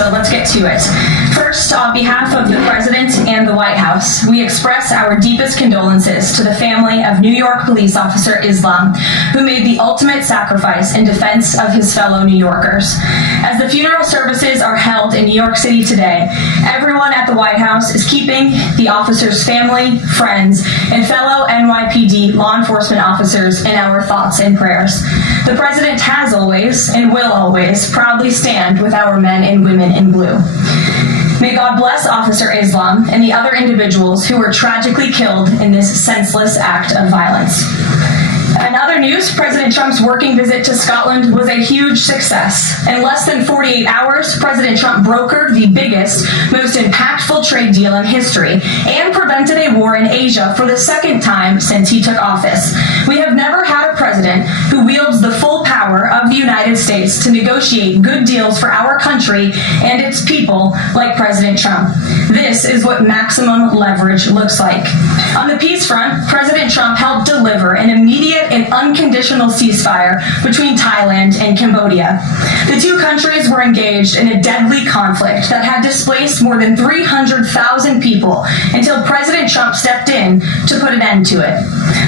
so let's get to it. First, on behalf of the President and the White House, we express our deepest condolences to the family of New York police officer Islam, who made the ultimate sacrifice in defense of his fellow New Yorkers. As the funeral services are held in New York City today, everyone at the White House is keeping the officer's family, friends, and fellow NYPD law enforcement officers in our thoughts and prayers. The President has always, and will always, proudly stand with our men and women in blue. May God bless Officer Islam and the other individuals who were tragically killed in this senseless act of violence. In other news, President Trump's working visit to Scotland was a huge success. In less than 48 hours, President Trump brokered the biggest, most impactful trade deal in history and prevented a war in Asia for the second time since he took office. We have never had a president who wields the full power of the United States to negotiate good deals for our country and its people like President Trump. This is what maximum leverage looks like. On the peace front, President Trump helped deliver an immediate and unconditional ceasefire between Thailand and Cambodia. The two countries were engaged in a deadly conflict that had displaced more than 300,000 people until President Trump stepped in to put an end to it.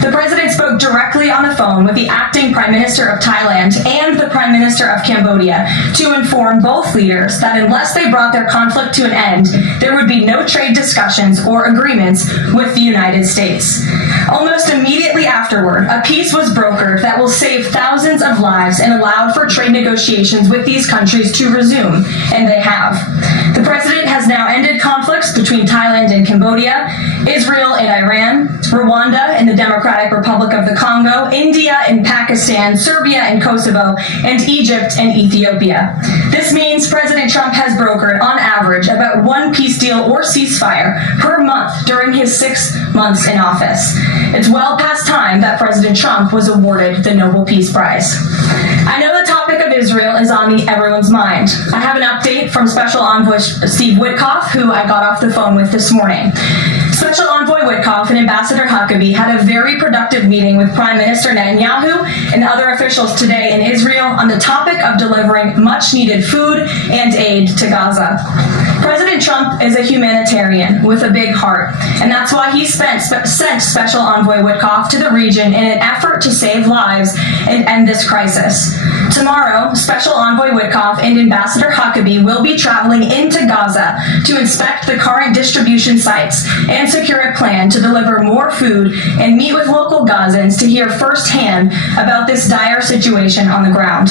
The president spoke directly on the phone with the acting Prime Minister of Thailand and the Prime Minister of Cambodia to inform both leaders that unless they brought their conflict to an end, there would be no trade discussions or agreements with the United States. Almost immediately afterward, a peace was brokered that will save thousands of lives and allowed for trade negotiations with these countries to resume, and they have. The president has now ended conflicts between Thailand and Cambodia, Israel and Iran, Rwanda and the Democratic Republic of the Congo, India and Pakistan, Serbia and Kosovo, and Egypt and Ethiopia. This means President Trump has brokered, on average, about one peace deal or ceasefire per month during his 6 months in office. It's well past time that President Trump was awarded the Nobel Peace Prize. I know the topic of Israel is on everyone's mind. I have an update from Special Envoy Steve Witkoff, who I got off the phone with this morning. Special Envoy Witkoff and Ambassador Huckabee had a very productive meeting with Prime Minister Netanyahu and other officials today in Israel on the topic of delivering much-needed food and aid to Gaza. President Trump is a humanitarian with a big heart, and that's why he sent Special Envoy Witkoff to the region in an effort to save lives and end this crisis. Tomorrow, Special Envoy Witkoff and Ambassador Huckabee will be traveling into Gaza to inspect the current distribution sites and secure a plan to deliver more food and meet with local Gazans to hear firsthand about this dire situation on the ground.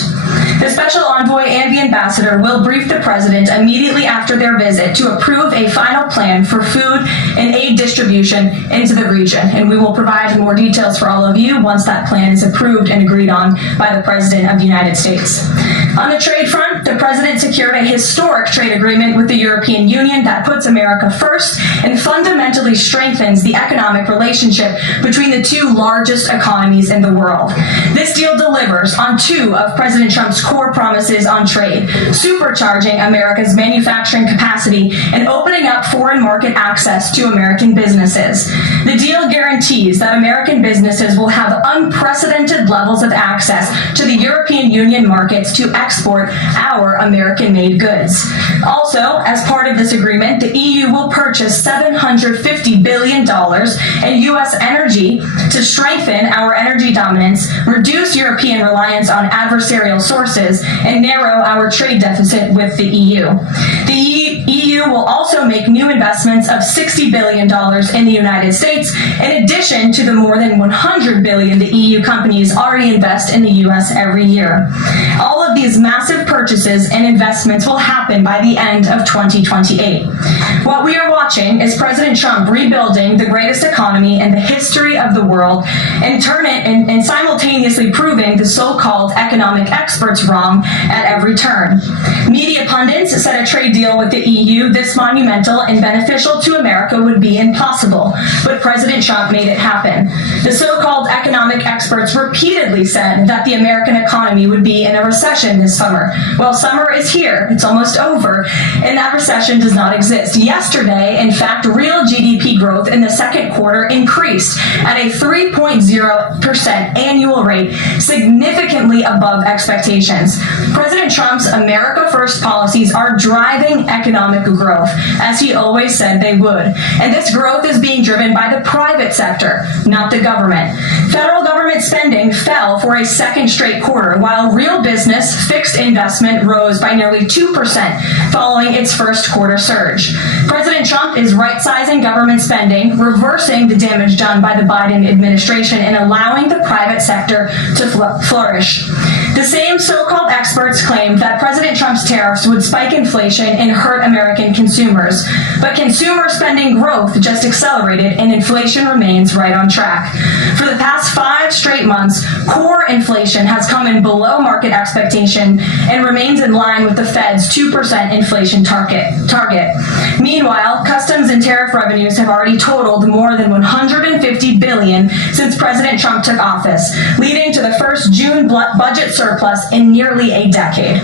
The Special Envoy and the Ambassador will brief the President immediately after their visit to approve a final plan for food and aid distribution into the region, and we will provide more details for all of you once that plan is approved and agreed on by the President of the United States. On the trade front, the President secured a historic trade agreement with the European Union that puts America first and fundamentally strengthens the economic relationship between the two largest economies in the world. This deal delivers on two of President Trump's core promises on trade, supercharging America's manufacturing capacity and opening up foreign market access to American businesses. The deal guarantees that American businesses will have unprecedented levels of access to the European Union markets to export our American-made goods. Also, as part of this agreement, the EU will purchase $750 billion in U.S. energy to strengthen our energy dominance, reduce European reliance on adversarial sources, and narrow our trade deficit with the EU. The EU will also make new investments of $60 billion in the United States, in addition to the more than $100 billion the EU companies already invest in the U.S. every year. All of these massive purchases and investments will happen by the end of 2028. What we are watching is President Trump rebuilding the greatest economy in the history of the world and simultaneously proving the so-called economic experts wrong at every turn. Media pundits said a trade deal with the EU knew this monumental and beneficial to America would be impossible, but President Trump made it happen. The so-called economic experts repeatedly said that the American economy would be in a recession this summer. Well, summer is here, it's almost over, and that recession does not exist. Yesterday, in fact, real GDP growth in the second quarter increased at a 3.0% annual rate, significantly above expectations. President Trump's America First policies are driving economic growth, as he always said they would. And this growth is being driven by the private sector, not the government. Federal government spending fell for a second straight quarter, while real business fixed investment rose by nearly 2% following its first quarter surge. President Trump is right-sizing government spending, reversing the damage done by the Biden administration, and allowing the private sector to flourish. The same so-called experts claimed that President Trump's tariffs would spike inflation and hurt American consumers. But consumer spending growth just accelerated and inflation remains right on track. For the past 5 straight months, core inflation has come in below market expectation and remains in line with the Fed's 2% inflation target. Meanwhile, customs and tariff revenues have already totaled more than $150 billion since President Trump took office, leading to the first June budget surplus in nearly a decade.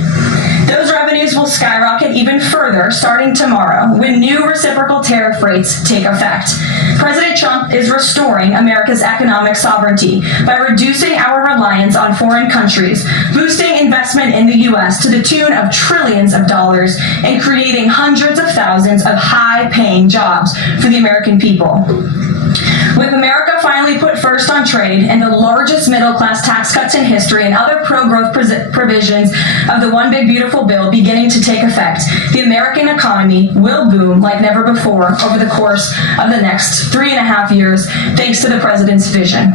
Those revenues will skyrocket even further starting tomorrow when new reciprocal tariff rates take effect. President Trump is restoring America's economic sovereignty by reducing our reliance on foreign countries, boosting investment in the U.S. to the tune of trillions of dollars, and creating hundreds of thousands of high-paying jobs for the American people. With America finally put first on trade and the largest middle-class tax cuts in history and other pro-growth provisions of the One Big Beautiful Bill beginning to take effect, the American economy will boom like never before over the course of the next 3.5 years, thanks to the president's vision.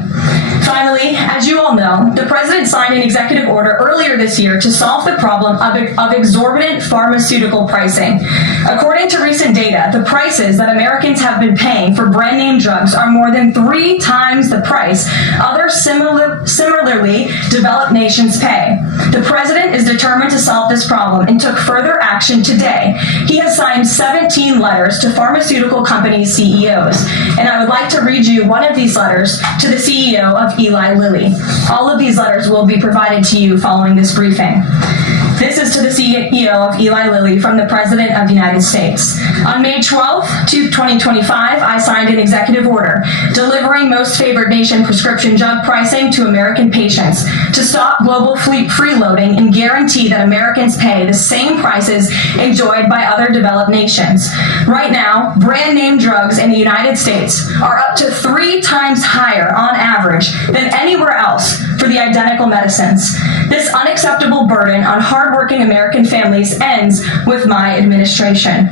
Finally, as you all know, the president signed an executive order earlier this year to solve the problem of exorbitant pharmaceutical pricing. According to recent data, the prices that Americans have been paying for brand-name drugs are more than 3 times the price other similarly developed nations pay. The president is determined to solve this problem and took further action today. He has signed 17 letters to pharmaceutical company CEOs, and I would like to read you one of these letters to the CEO of Eli Lilly. All of these letters will be provided to you following this briefing. This is to the CEO of Eli Lilly from the President of the United States. On May 12, 2025, I signed an executive order delivering most favored nation prescription drug pricing to American patients to stop global freeloading and guarantee that Americans pay the same prices enjoyed by other developed nations. Right now, brand name drugs in the United States are up to 3 times higher on average than anywhere else for the identical medicines. This unacceptable burden on hardworking American families ends with my administration.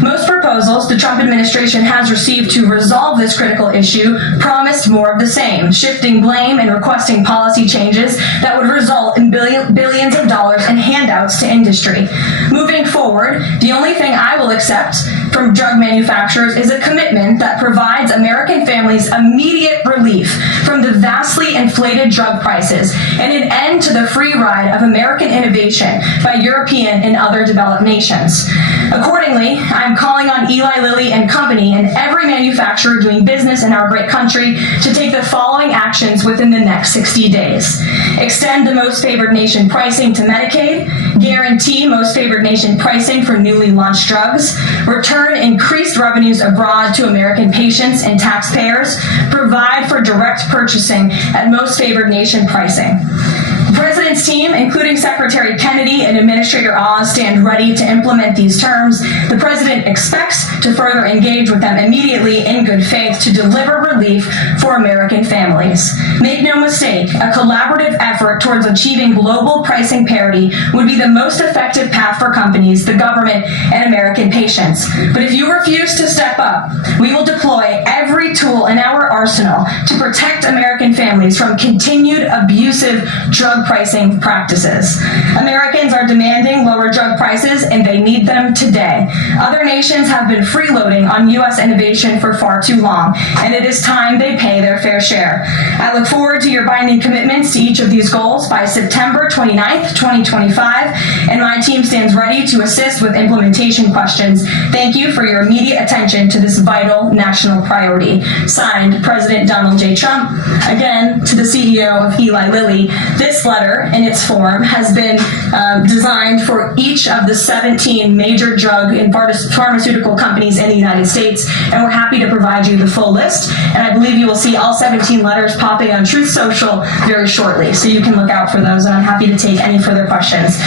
Most proposals the Trump administration has received to resolve this critical issue promised more of the same, shifting blame and requesting policy changes that would result in billions of dollars in handouts to industry. Moving forward, the only thing I will accept from drug manufacturers is a commitment that provides American families immediate relief from the vastly inflated drug prices and an end to the free ride of American innovation by European and other developed nations. Accordingly, I am calling on Eli Lilly and Company and every manufacturer doing business in our great country to take the following actions within the next 60 days. Extend the most favored nation pricing to Medicaid, guarantee most favored nation pricing for newly launched drugs, return increased revenues abroad to American patients and taxpayers, provide for direct purchasing at most favored nation pricing. The President's team, including Secretary Kennedy and Administrator Oz, stand ready to implement these terms. The President expects to further engage with them immediately in good faith to deliver relief for American families. Make no mistake, a collaborative effort towards achieving global pricing parity would be the most effective path for companies, the government, and American patients. But if you refuse to step up, we will deploy every tool in our arsenal to protect American families from continued abusive drug drug pricing practices. Americans are demanding lower drug prices, and they need them today. Other nations have been freeloading on U.S. innovation for far too long, and it is time they pay their fair share. I look forward to your binding commitments to each of these goals by September 29th, 2025, and my team stands ready to assist with implementation questions. Thank you for your immediate attention to this vital national priority. Signed, President Donald J. Trump. Again, to the CEO of Eli Lilly, this letter in its form has been designed for each of the 17 major drug and pharmaceutical companies in the United States, and we're happy to provide you the full list. And I believe you will see all 17 letters popping on Truth Social very shortly, so you can look out for those, and I'm happy to take any further questions.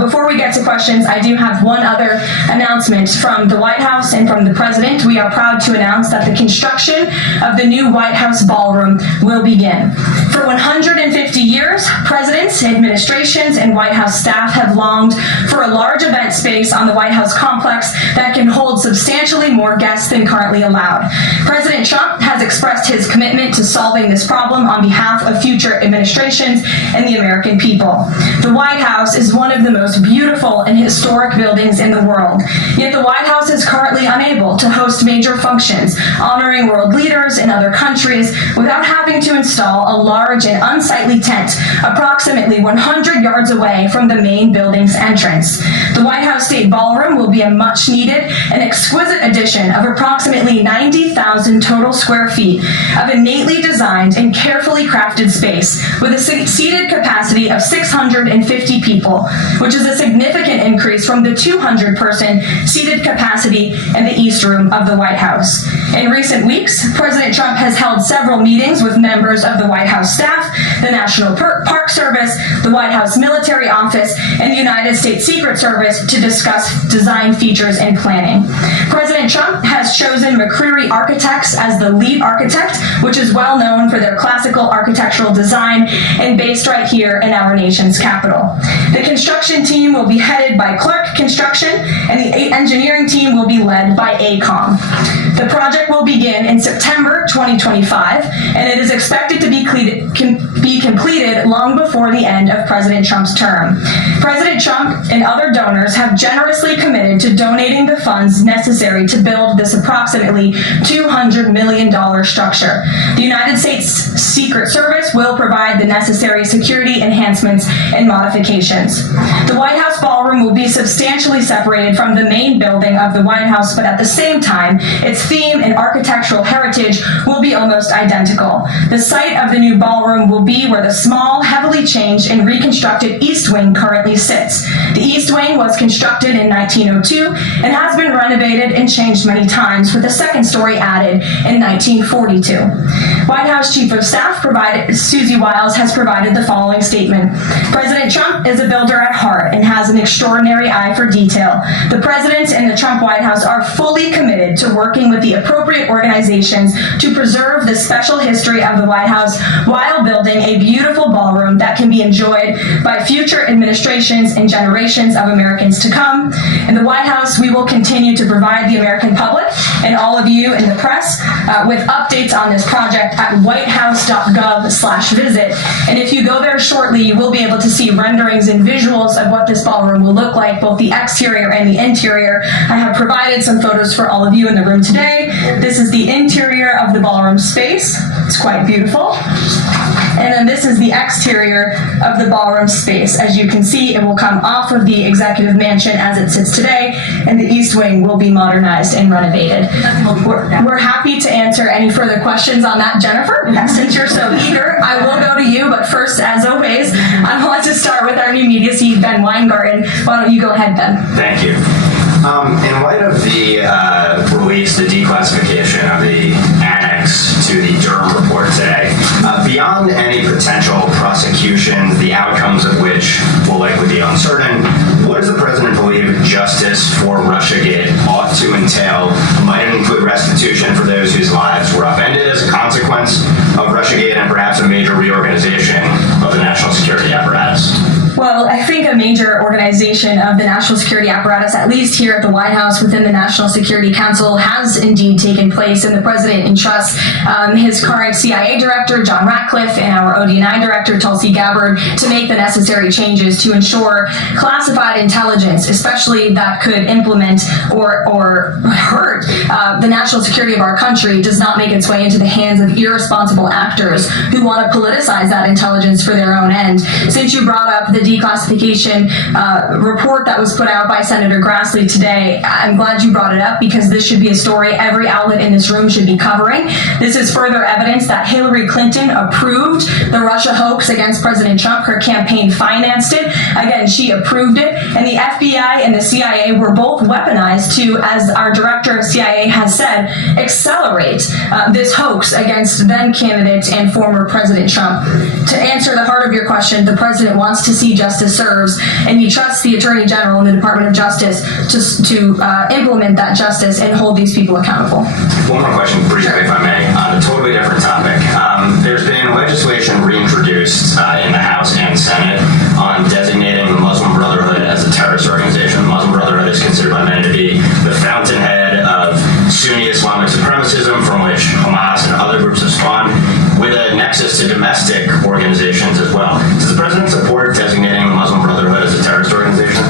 Before we get to questions, I do have one other announcement from the White House and from the President. We are proud to announce that the construction of the new White House ballroom will begin. For 150 years, presidents, administrations, and White House staff have longed for a large event space on the White House complex that can hold substantially more guests than currently allowed. President Trump has expressed his commitment to solving this problem on behalf of future administrations and the American people. The White House is one of the most beautiful and historic buildings in the world, yet the White House is currently unable to host major functions honoring world leaders in other countries without having to install a large and unsightly tent approximately 100 yards away from the main building's entrance. The White House State Ballroom will be a much-needed and exquisite addition of approximately 90,000 total square feet of innately designed and carefully crafted space with a seated capacity of 650 people, which is a significant increase from the 200-person seated capacity in the East Room of the White House. In recent weeks, President Trump has held several meetings with members of the White House staff, the National Park Service, the White House Military Office, and the United States Secret Service to discuss design features and planning. President Trump has chosen McCreary Architects as the lead architect, which is well known for their classical architectural design and based right here in our nation's capital. The construction team will be headed by Clark Construction, and the engineering team will be led by AECOM. The project will begin in September 2025, and it is expected to be completed long before the end of President Trump's term. President Trump and other donors have generously committed to donating the funds necessary to build this approximately $200 million structure. The United States Secret Service will provide the necessary security enhancements and modifications. The White House ballroom will be substantially separated from the main building of the White House, but at the same time, its theme and architectural heritage will be almost identical. The site of the new ballroom will be where the small, heavily changed and reconstructed East Wing currently sits. The East Wing was constructed in 1902 and has been renovated and changed many times, with a second story added in 1942. White House Chief of Staff Susie Wiles has provided the following statement. President Trump is a builder at heart and has an extraordinary eye for detail. The President and the Trump White House are fully committed to working with the appropriate organizations to preserve the special history of the White House while building a beautiful ballroom that can be enjoyed by future administrations and generations of Americans to come. In the White House, we will continue to provide the American public and all of you in the press with updates on this project at whitehouse.gov/visit. And if you go there shortly, you will be able to see renderings and visuals of what this ballroom will look like, both the exterior and the interior. I have provided some photos for all of you in the room today. This is the interior of the ballroom space. It's quite beautiful. And then this is the exterior of the ballroom space. As you can see, it will come off of the executive mansion as it sits today, and the East Wing will be modernized and renovated. We're happy to answer any further questions on that, Jennifer. Since you're so eager, I will go to you, but first, as always, I want to start with our new media chief, Ben Weingarten. Why don't you go ahead, Ben? Thank you. In light of the release, the declassification of the annex to the Durham report today, beyond any potential prosecution, the outcomes of which will likely be uncertain, what does the President believe justice for Russiagate ought to entail? Might it include restitution for those whose lives were upended as a consequence of Russiagate, and perhaps a major reorganization of the national security apparatus? Well, I think a major organization of the national security apparatus, at least here at the White House within the National Security Council has indeed taken place, and the president entrusts his current CIA director, John Ratcliffe, and our ODNI director, Tulsi Gabbard, to make the necessary changes to ensure classified intelligence, especially that could implement or hurt the national security of our country, does not make its way into the hands of irresponsible actors who want to politicize that intelligence for their own end. Since you brought up the declassification report that was put out by Senator Grassley today, I'm glad you brought it up, because this should be a story every outlet in this room should be covering. This is further evidence that Hillary Clinton approved the Russia hoax against President Trump. Her campaign financed it. Again, she approved it. And the FBI and the CIA were both weaponized to, as our director of CIA has said, accelerate this hoax against then candidate and former President Trump. To answer the heart of your question, the president wants to see justice serves, and he trusts the Attorney General and the Department of Justice to implement that justice and hold these people accountable. One more question, briefly, if I may, on a totally different topic. There's been legislation reintroduced in the House and Senate on designating the Muslim Brotherhood as a terrorist organization. The Muslim Brotherhood is considered by many to be the fountainhead of Sunni Islamic supremacism, from which Hamas and other groups have spawned, with a nexus to domestic organizations as well. Does the president support designating the Muslim Brotherhood as a terrorist organization?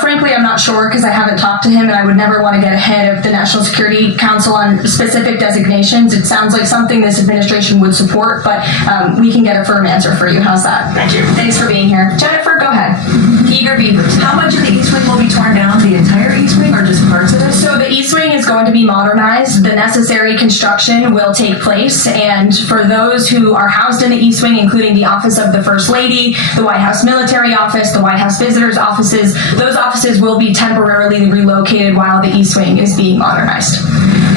Frankly, I'm not sure, because I haven't talked to him, and I would never want to get ahead of the National Security Council on specific designations. It sounds like something this administration would support, but we can get a firm answer for you. How's that? Thank you. Thanks for being here. Jennifer, go ahead. Eager beavers. How much of the East Wing will be torn down? The entire East Wing, or just parts of it? So the East Wing is going to be modernized. The necessary construction will take place, and for those who are housed in the East Wing, including the Office of the First Lady, the White House Military Office, the White House Visitors Offices, those offices will be temporarily relocated while the East Wing is being modernized.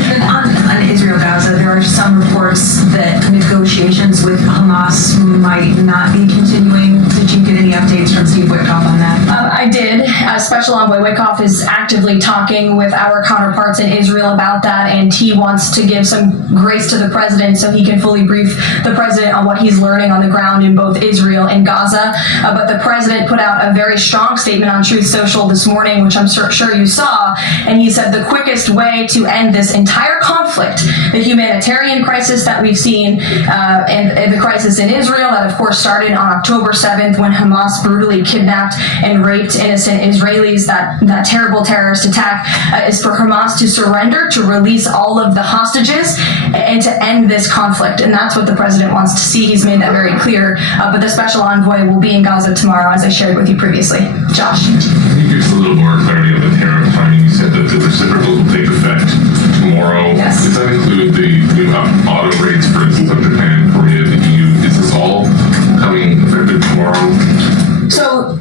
And on Israel-Gaza, there are some reports that negotiations with Hamas might not be continuing. Did you get any updates from Steve Witkoff on that? I did. Special Envoy Witkoff is actively talking with our counterparts in Israel about that, and he wants to give some grace to the president so he can fully brief the president on what he's learning on the ground in both Israel and Gaza. But the president put out a very strong statement on Truth Social this morning, which I'm sure you saw, and he said the quickest way to end this entire conflict, the humanitarian crisis that we've seen, and the crisis in Israel that of course started on October 7th when Hamas brutally kidnapped and raped innocent Israelis, that terrible terrorist attack, is for Hamas to surrender, to release all of the hostages, and to end this conflict. And that's what the president wants to see. He's made that very clear. But the special envoy will be in Gaza tomorrow, as I shared with you previously. Josh. Can you give us a little more clarity on the tariff timing? You said that the reciprocals will take effect tomorrow. Yes. Does that include the new auto rates, for instance, of Japan, Korea, the EU? Is this all coming effective tomorrow? So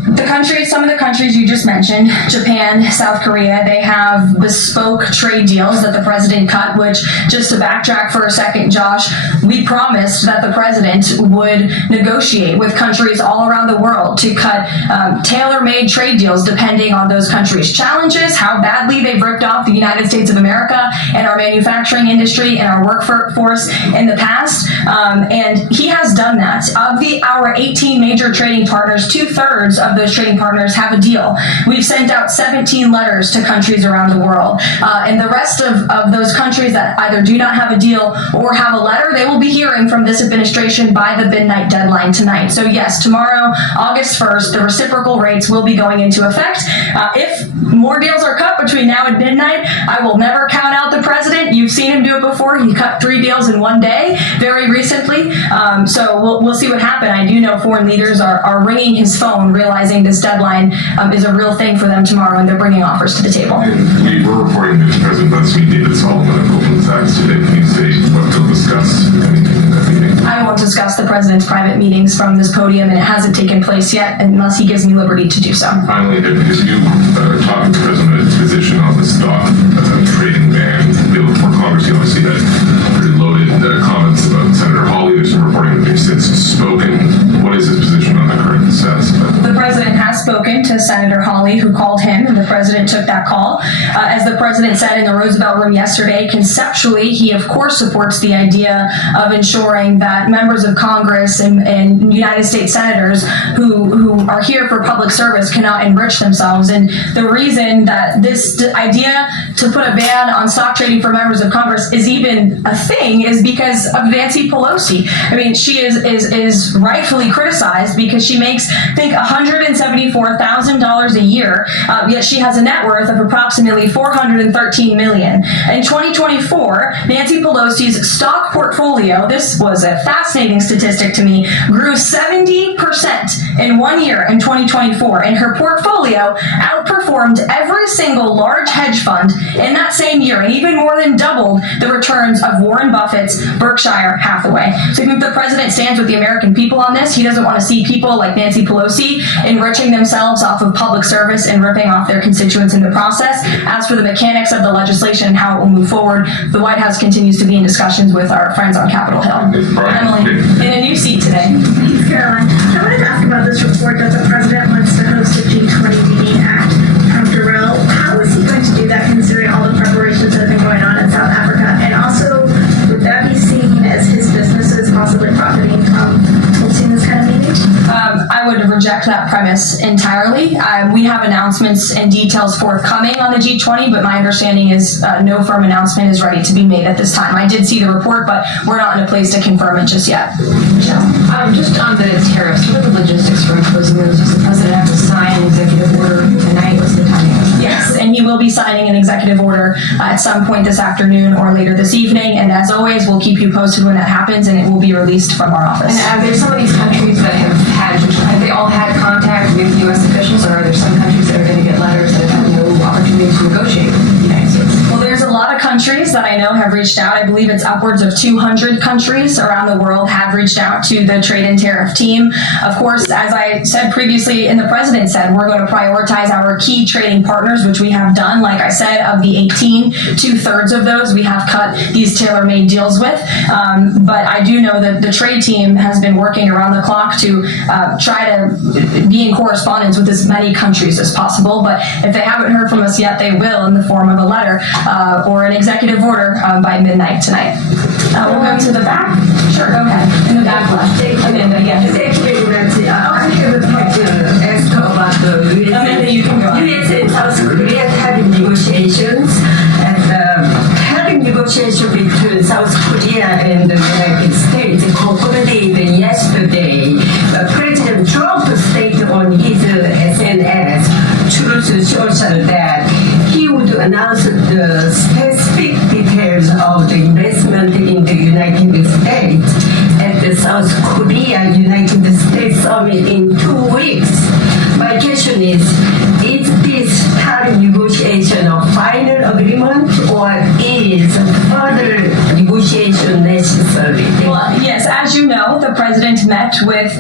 some of the countries you just mentioned, Japan, South Korea, they have bespoke trade deals that the president cut, which, just to backtrack for a second, Josh, we promised that the president would negotiate with countries all around the world to cut tailor-made trade deals depending on those countries' challenges, how badly they've ripped off the United States of America and our manufacturing industry and our workforce in the past. And he has done that. Of our 18 major trading partners, 2/3 of those trading partners have a deal. We've sent out 17 letters to countries around the world. And the rest of those countries that either do not have a deal or have a letter, they will be hearing from this administration by the midnight deadline tonight. So yes, tomorrow, August 1st, the reciprocal rates will be going into effect. If more deals are cut between now and midnight, I will never count out the president. You've seen him do it before. He cut 3 deals in one day very recently. So we'll see what happens. I do know foreign leaders are ringing his phone, realizing this deadline is a real thing for them tomorrow, and they're bringing offers to the table. And we were reporting that President Betsy David Solomon of Goldman Sachs today. Can you say what they'll discuss anything in that meeting? I won't discuss the president's private meetings from this podium, and it hasn't taken place yet unless he gives me liberty to do so. Finally, have you talked to the president's position on the stock trading ban bill before Congress? You obviously had pretty loaded comments about Senator Hawley. There's some reporting that they've since spoken. What is his position on the current status of that? The president has spoken to Senator Hawley, who called him, and the president took that call. As the the president said in the Roosevelt Room yesterday, conceptually, he of course supports the idea of ensuring that members of Congress and United States senators who are here for public service cannot enrich themselves. And the reason that this idea to put a ban on stock trading for members of Congress is even a thing is because of Nancy Pelosi. I mean, she is rightfully criticized because she makes, I think, $174,000 a year, yet she has a net worth of approximately $413 million. In 2024, Nancy Pelosi's stock portfolio, this was a fascinating statistic to me, grew 70% in 1 year in 2024, and her portfolio outperformed every single large hedge fund in that same year, and even more than doubled the returns of Warren Buffett's Berkshire Hathaway. So I think the president stands with the American people on this. He doesn't want to see people like Nancy Pelosi enriching themselves off of public service and ripping off their constituents in the process. As for the mechanics of the legislation and how it will move forward, the White House continues to be in discussions with our friends on Capitol Hill. Emily, in a new seat today. Thanks, Caroline. I wanted to ask about this report that the president wants to host a G20 meeting at Trump-Durrell. How is he going to do that, considering all the preparations that have been going on in South Africa? And also, would that be seen as his businesses possibly profiting from hosting this kind of meeting? I would reject that premise entirely. We have announcements and details forthcoming on the G20, but my understanding is no firm announcement is ready to be made at this time. I did see the report, but we're not in a place to confirm it just yet. Just on the tariffs, what are the logistics for imposing those? Does the president have to sign an executive order tonight? What's the timing? Yes, and he will be signing an executive order at some point this afternoon or later this evening. And as always, we'll keep you posted when that happens, and it will be released from our office. And are there some of these countries that have they all had contact with U.S. officials, or are there some countries that are going to get letters that have no opportunity to negotiate with the United States? Well, there's a lot of countries that I know have reached out. I believe it's upwards of 200 countries around the world have reached out to the trade and tariff team. Of course, as I said previously and the president said, we're going to prioritize our key trading partners, which we have done. Like I said, of the 18, 2/3 of those we have cut these tailor-made deals with. But I do know that the trade team has been working around the clock to try to be in correspondence with as many countries as possible. But if they haven't heard from us yet, they will in the form of a letter or an executive order by midnight tonight. We'll go to the back. Sure, go ahead. In the back left. Amanda, yes. Thank you, Nancy. I have a question to ask about the Amanda, you can go ahead. US and South Korea tariff negotiations. And the tariff negotiation between South Korea and the United States concluded yesterday. President Trump stated on his SNS, Truth Social, that he would announce the specific details of the investment in the United States at the South Korea United States Summit in 2 weeks. My question is this tariff negotiation a final agreement, or is further negotiation necessary? Well, yes, as you know, the president met with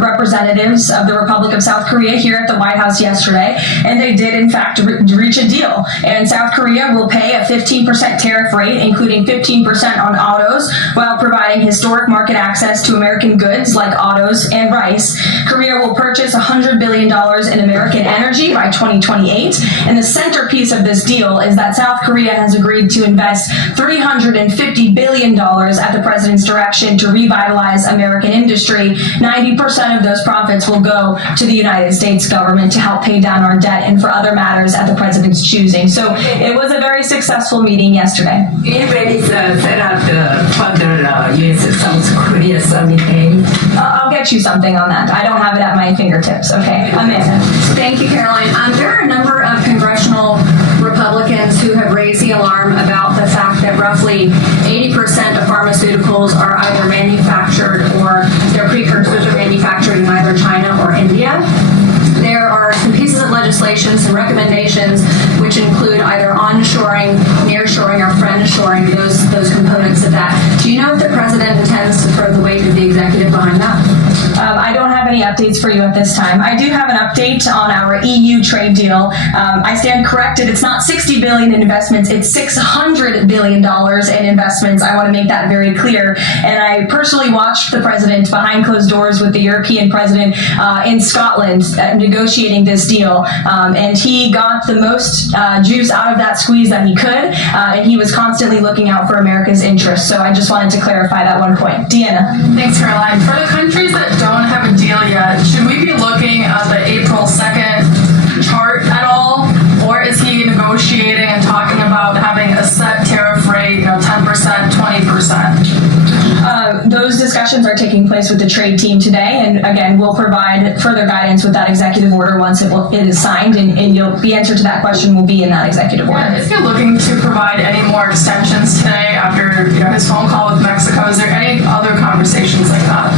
representatives of the Republic of South Korea here at the White House yesterday, and they did, in fact, reach a deal. And South Korea will pay a 15% tariff rate, including 15% on autos, while providing historic market access to American goods like autos and rice. Korea will purchase $100 billion in American energy by 2028. And the centerpiece of this deal is that South Korea has agreed to invest $350 billion at the president's direction to revitalize American industry. 90% of those profits will go to the United States government to help pay down our debt and for other matters at the president's choosing. So it was a very successful meeting yesterday. When is set up the further US South Korea summit day? I'll get you something on that. I don't have it at my fingertips. Okay, Amanda. Thank you, Caroline. There are a number of congressional Republicans who have raised the alarm about the fact that roughly 80% of pharmaceuticals are either manufactured or their precursors are manufactured in either China or India. There are some pieces of legislation, some recommendations, which include either onshoring, nearshoring, or friendshoring, those components of that. Do you know if the president intends to throw the weight of the executive behind that? I don't have any updates for you at this time. I do have an update on our EU trade deal. I stand corrected. It's not $60 billion in investments. It's $600 billion in investments. I want to make that very clear. And I personally watched the president behind closed doors with the European president in Scotland negotiating this deal. And he got the most juice out of that squeeze that he could. And he was constantly looking out for America's interests. So I just wanted to clarify that one point. Deanna. Thanks, Caroline. For the countries that don't have a deal yet, should we be looking at the April 2nd chart at all? Or is he negotiating and talking about having a set tariff rate, 10%, 20%? Those discussions are taking place with the trade team today, and again, we'll provide further guidance with that executive order once it is signed, and the answer to that question will be in that executive order. Is he looking to provide any more extensions today after his phone call with Mexico? Is there any other conversations like that?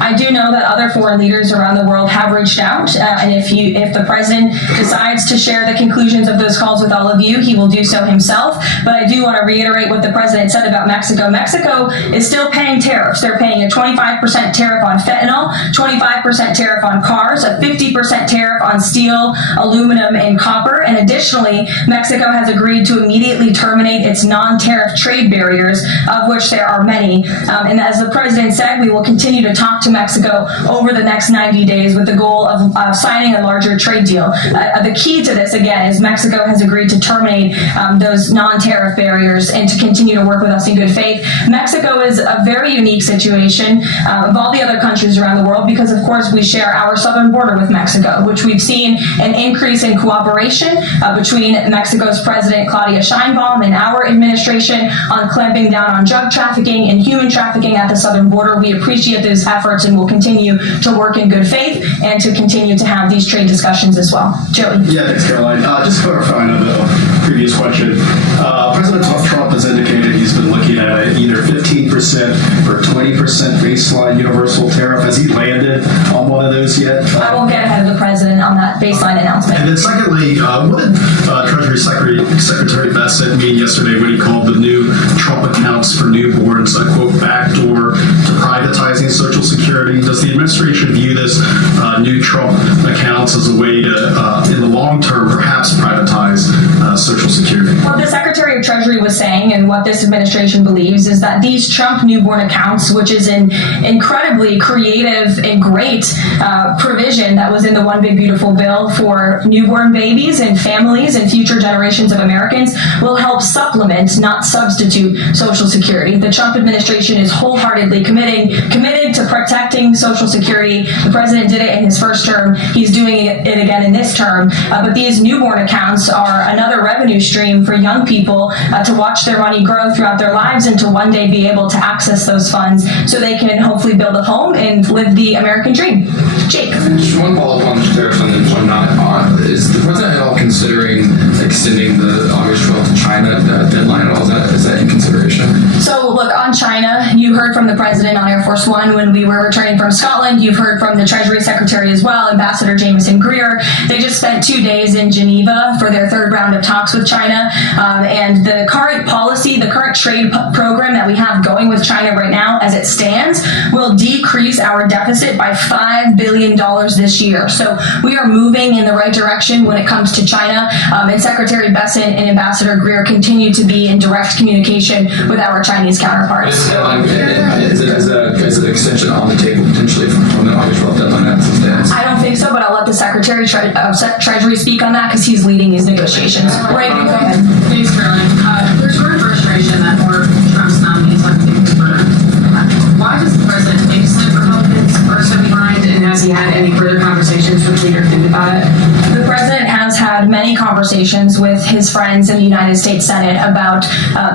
I do know that other foreign leaders around the world have reached out, and if the president decides to share the conclusions of those calls with all of you, he will do so himself. But I do want to reiterate what the president said about Mexico. Mexico is still paying tariffs. They're paying a 25% tariff on fentanyl, 25% tariff on cars, a 50% tariff on steel, aluminum, and copper. And additionally, Mexico has agreed to immediately terminate its non-tariff trade barriers, of which there are many. And as the president said, we will continue to talk to Mexico over the next 90 days with the goal of signing a larger trade deal. The key to this, again, is Mexico has agreed to terminate those non-tariff barriers and to continue to work with us in good faith. Mexico is a very unique situation of all the other countries around the world because, of course, we share our southern border with Mexico, which we've seen an increase in cooperation between Mexico's President Claudia Sheinbaum and our administration on clamping down on drug trafficking and human trafficking at the southern border. We appreciate those efforts and will continue to work in good faith and to continue to have these trade discussions as well. Joey. Yeah, thanks, Caroline. Just clarifying on the previous question. President Trump has indicated he's been looking at either 15% or 20% baseline universal tariff. Has he landed on one of those yet? I won't get ahead of the president on that baseline announcement. And then secondly, what did Treasury Secretary Bassett mean yesterday when he called the new Trump accounts for newborns a, quote, backdoor to privatizing Social Security? Does the administration view this new Trump accounts as a way to, in the long term, perhaps privatize Social Security? What the Secretary of Treasury was saying and what this administration believes is that these Trump newborn accounts, which is an incredibly creative and great provision that was in the One Big Beautiful Bill for newborn babies and families and future generations of Americans, will help supplement, not substitute, Social Security. The Trump administration is wholeheartedly committed to protecting Social Security. The president did it in his first term. He's doing it again in this term. But these newborn accounts are another revenue stream for young people to watch their money grow throughout their lives and to one day be able to access those funds so they can hopefully build a home and live the American dream. Jake. Just one follow-up on the tariffs and then one not. Is the president at all considering extending the August 12th to China deadline at all? Is that in consideration? So look, on China, you heard from the president on Air Force One when we were returning from Scotland. You've heard from the Treasury Secretary as well, Ambassador Jameson Greer. They just spent 2 days in Geneva for their third round of talks with China. And the current policy, the current trade program that we have going with China right now as it stands will decrease our deficit by $5 billion this year. So we are moving in the right direction when it comes to China. And Secretary Besant and Ambassador Greer continue to be in direct communication with our Chinese counterparts. Is it an extension on the table potentially from the August 12th deadline as it stands? I don't think so, but I'll let the Secretary of Treasury speak on that because he's leading these negotiations. Reagan, go ahead. Thanks, Caroline. There's growing frustration that more Trump's nominees have to take over. Why does the president think Republicans are so behind, and has he had any further conversations with Leader Clinton about it? The president has had many conversations with his friends in the United States Senate about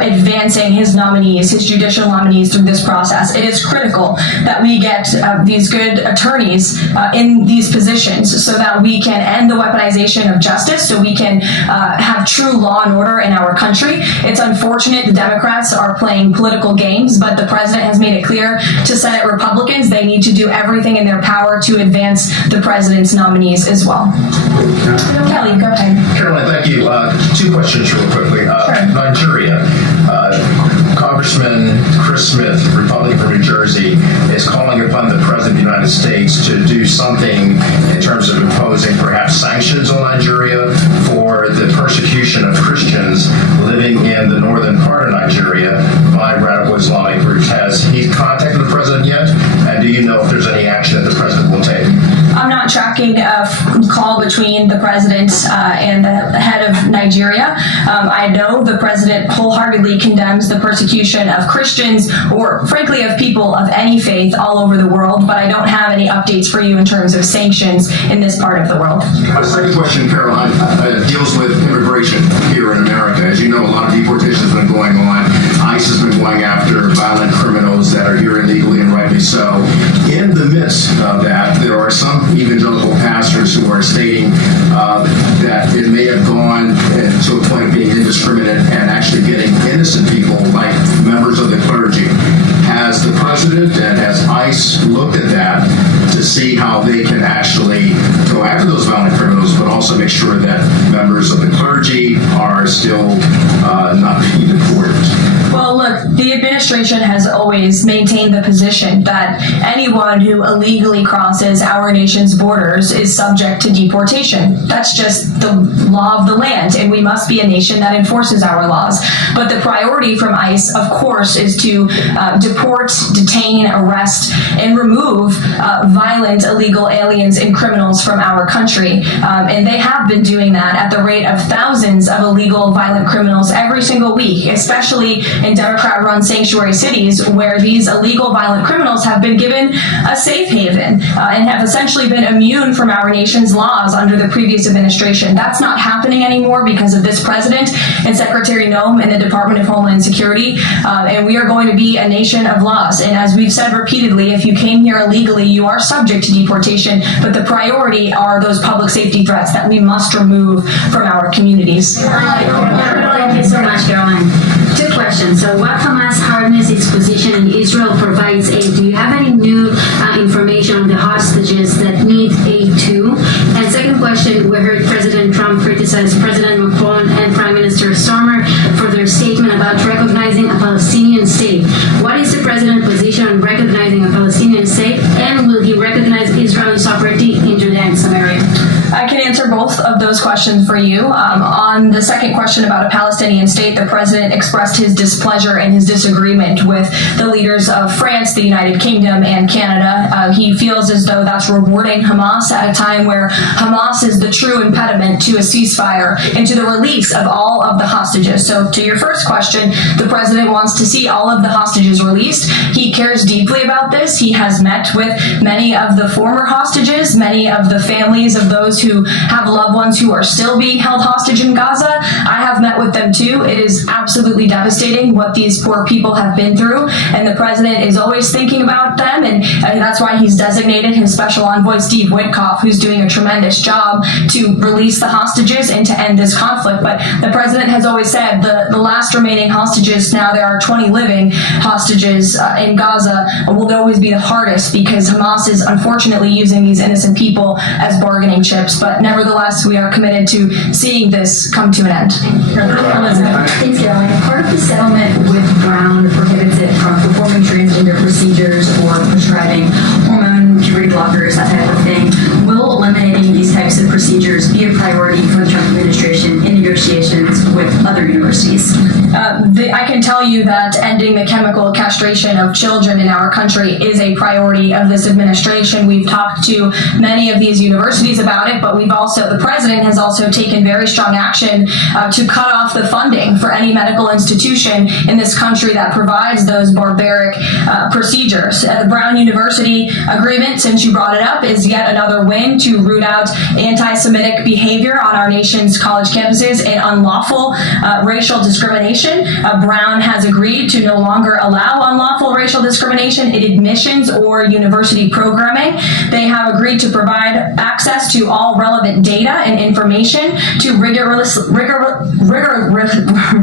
advancing his nominees, his judicial nominees through this process. It is critical that we get these good attorneys in these positions so that we can end the weaponization of justice, so we can have true law and order in our country. It's unfortunate the Democrats are playing political games, but the president has made it clear to Senate Republicans they need to do everything in their power to advance the president's nominees as well. Kelly, go ahead. Caroline, thank you. 2 questions real quickly. Nigeria. Congressman Chris Smith, Republican from New Jersey, is calling upon the President of the United States to do between the president and the head of Nigeria. I know the president wholeheartedly condemns the persecution of Christians or, frankly, of people of any faith all over the world, but I don't have any updates for you in terms of sanctions in this part of the world. My second question, Caroline, deals with immigration here in America. As you know, a lot of deportations have been going on. ICE has been going after violent criminals that are here illegally, and rightly so. In the midst of that, there are some evangelical pastors who are stating that it may have gone to a point of being indiscriminate and actually getting innocent people, like members of the clergy. Has the president and has ICE looked at that to see how they can actually go after those violent criminals, but also make sure that members of the clergy are still not being deported? Well, look, the administration has always maintained the position that anyone who illegally crosses our nation's borders is subject to deportation. That's just the law of the land, and we must be a nation that enforces our laws. But the priority from ICE, of course, is to deport, detain, arrest, and remove violent illegal aliens and criminals from our country. And they have been doing that at the rate of thousands of illegal violent criminals every single week, especially in Democrat-run sanctuary cities where these illegal violent criminals have been given a safe haven and have essentially been immune from our nation's laws under the previous administration. That's not happening anymore because of this president and Secretary Noem and the Department of Homeland Security. And we are going to be a nation of laws. And as we've said repeatedly, if you came here illegally, you are subject to deportation. But the priority are those public safety threats that we must remove from our communities. Thank you so much, Caroline. Two questions. So what Hamas hardens its position in Israel provides aid? Do you have any new information on the hostages that need aid too? And second question, we heard President Trump criticize President Macron and Prime Minister Starmer for their statement about recognizing a Palestinian state. What is the president's position on recognizing a Palestinian state? And will he recognize Israeli sovereignty in Judea and Samaria? I can answer both of those questions for you. On the second question about a Palestinian state, the president expressed his displeasure and his disagreement with the leaders of France, the United Kingdom, and Canada. He feels as though that's rewarding Hamas at a time where Hamas is the true impediment to a ceasefire and to the release of all of the hostages. So to your first question, the president wants to see all of the hostages released. He cares deeply about this. He has met with many of the former hostages, many of the families of those who have loved ones who are still being held hostage in Gaza. I have met with them too. It is absolutely devastating what these poor people have been through, and the president is always thinking about them, and that's why he's designated his special envoy, Steve Witkoff, who's doing a tremendous job to release the hostages and to end this conflict. But the president has always said the last remaining hostages, now there are 20 living hostages in Gaza, will always be the hardest because Hamas is unfortunately using these innocent people as bargaining chips. But nevertheless, we are committed to seeing this come to an end. Elizabeth. Thanks, Caroline. Part of the settlement with Brown prohibits it from performing transgender procedures or prescribing hormone puberty blockers, that type of thing. Will eliminating these types of procedures be a priority for the Trump administration in negotiations with other universities? I can tell you that ending the chemical castration of children in our country is a priority of this administration. We've talked to many of these universities about it, but the president has also taken very strong action to cut off the funding for any medical institution in this country that provides those barbaric procedures. The Brown University agreement, since you brought it up, is yet another win to root out anti-Semitic behavior on our nation's college campuses and unlawful racial discrimination. Brown has agreed to no longer allow unlawful racial discrimination in admissions or university programming. They have agreed to provide access to all relevant data and information to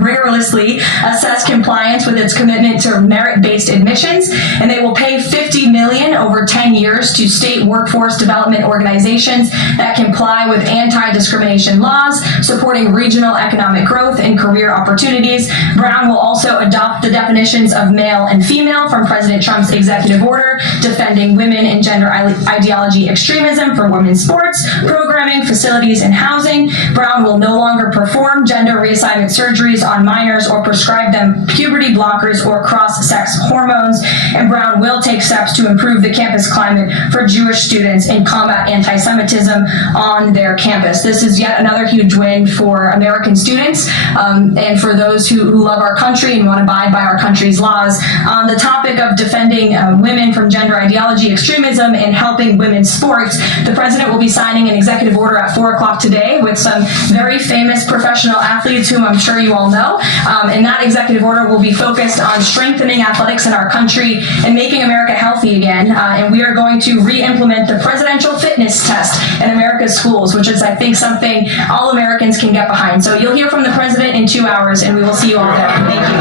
rigorously assess compliance with its commitment to merit-based admissions, and they will pay $50 million over 10 years to state workforce development organizations that comply with anti-discrimination laws, supporting regional economic growth and career career opportunities. Brown will also adopt the definitions of male and female from President Trump's executive order, defending women and gender ideology extremism for women's sports, programming, facilities, and housing. Brown will no longer perform gender reassignment surgeries on minors or prescribe them puberty blockers or cross-sex hormones. And Brown will take steps to improve the campus climate for Jewish students and combat anti-Semitism on their campus. This is yet another huge win for American students and for those who love our country and want to abide by our country's laws. On the topic of defending women from gender ideology extremism and helping women's sports, the president will be signing an executive order at 4 o'clock today with some very famous professional athletes whom I'm sure you all know. And that executive order will be focused on strengthening athletics in our country and making America healthy again. And we are going to re-implement the presidential fitness test in America's schools, which is, I think, something all Americans can get behind. So you'll hear from the president in 2 hours, and we will see you all there. Thank you.